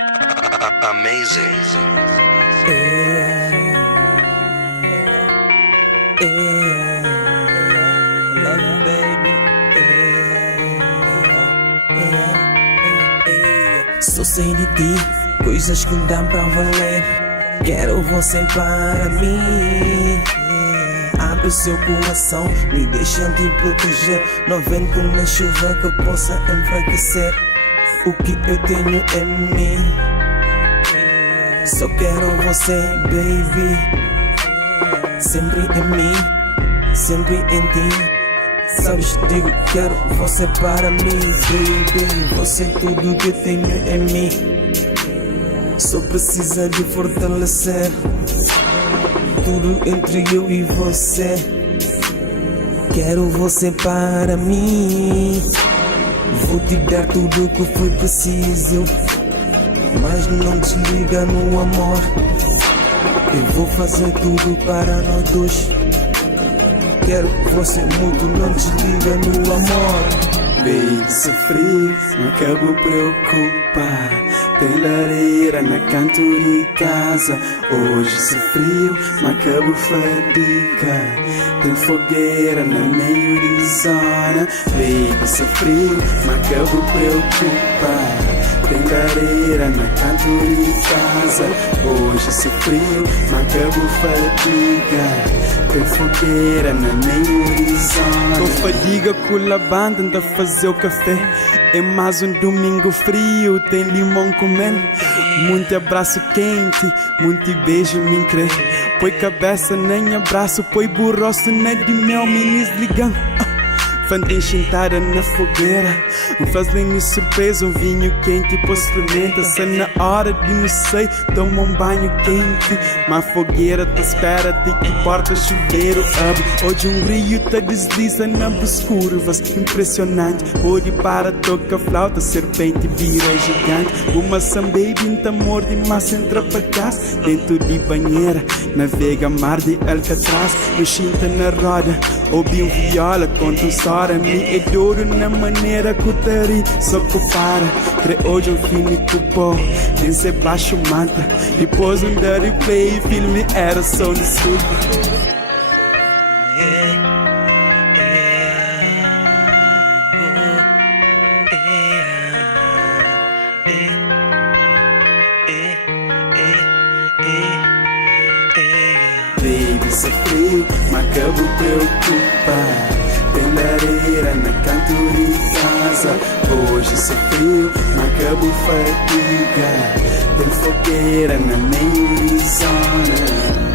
Amazing. Love you, baby. Sou sem de ti, coisas que dão pra valer. Quero você para mim. Abre o seu coração, me deixa te proteger. Não vento na chuva que possa enfraquecer o que eu tenho em mim. Só quero você, baby. Sempre em mim, sempre em ti. Sabes, digo, quero você para mim, baby. Você é tudo que tenho em mim. Só precisa de fortalecer tudo entre eu e você. Quero você para mim. Vou te dar tudo que foi preciso, mas não desliga no amor. Eu vou fazer tudo para nós dois. Quero você muito, não desliga no amor. Baby, sofri, não acabo preocupar. Tem lareira na canto de casa. Hoje sofri, não acabo fadiga. Tem fogueira no meio de zona. Baby, sofri, não acabo preocupar. Tem lareira na canto de casa. Hoje sofri, não acabo fadiga. Tem fogueira na meio de zona. Com fadiga com a banda anda fazer o café. É mais um domingo frio, tem limão com mel. Muito abraço quente, muito beijo me crê. Põe cabeça nem abraço, põe burroço nem de mel, me desligam. Fandem sentada na fogueira, fazem surpresa, um vinho quente, pô experimenta. Se na hora de não sei, toma um banho quente. Mas fogueira te espera, te que porta chuveiro abre. Hoje um rio te desliza nas curvas, impressionante. Pode para, toca flauta, serpente vira gigante. Uma baby te morde, mas entra pra casa. Dentro de banheira, navega mar de Alcatraz. No chinta na roda, ouvi um viola, conta um só. Me é duro na maneira que o tari só compara. Crê hoje um filme que pô, nem se baixo manta. Depois um dirty play, filme era só desculpa. Baby, sofreu, mas acabo preocupar. Tem lareira na canto de casa. Hoje sofreu, mas acabo fadiga. Tem fogueira na meio de zona.